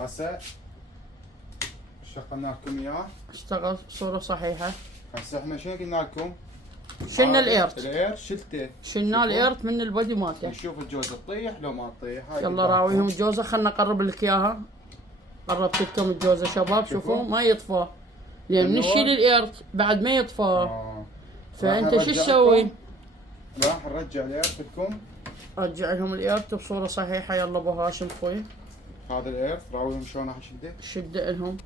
هسه شغلنا لكم اياه. اشتغل صورة صحيحة. هسه احنا شنو قلنا لكم؟ شلنا الإيرت. الإيرت شلته. شلنا الإيرت من البودي مالته. نشوف الجوزة تطيح لو ما تطيح. هاي يلا قدامكم. راويهم الجوزة. خلنا نقرب لك اياها. قربت لكم الجوزة شباب. شوفوا ما يطفى، لان نشيل الإيرت بعد ما يطفى. فانت شو تسوي؟ راح نرجع الإيرت لكم. رجع لهم الإيرت بصورة صحيحة. يلا ابو هاشم خوي. هذا الإيرت راويهم شلون راح اشده. شده لهم.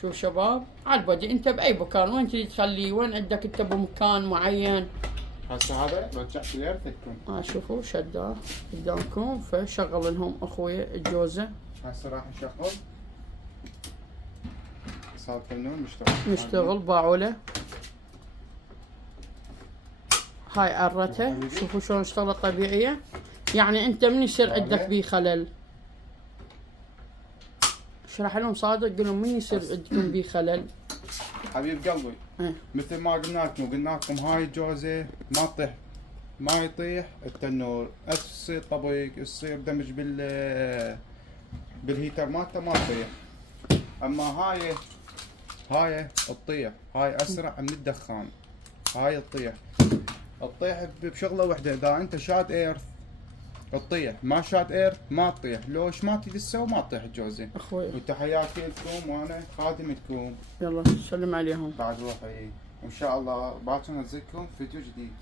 شوف شباب على البودي، انت باي مكان وين تريد تخليه، وين عندك انت بمكان معين. هسه هذا رجعت الإيرت لكم. شوفوا شداه قدامكم. فشغل لهم اخوي الجوزة. هسه راح نشغل. صار فنون نشتغل باعوا له. هاي عرتها. شوفوا شلون اشتغلت طبيعية. يعني انت من يصير عندك بيه خلل؟ اشرح لهم صادق، قول لهم من يصير عندكم بيه خلل؟ حبيب قلبي مثل ما قلنا لكم هاي الجوزة ما تطيح، ما يطيح التنور، تصير طبق، تصير دمج بالهيتر مالته ما تطيح. اما هاي تطيح، هاي اسرع من الدخان. هاي تطيح بشغله واحده. اذا انت شاد ايرث تطيح، ما شاد ايرث ما تطيح. لو ايش ما تدري تسوي ما تطيح الجوزة. اخوي وتحياتي لكم وانا خادمتكم. يلا سلم عليهم بعد روحي وان شاء الله باكر انزلكم فيديو جديد.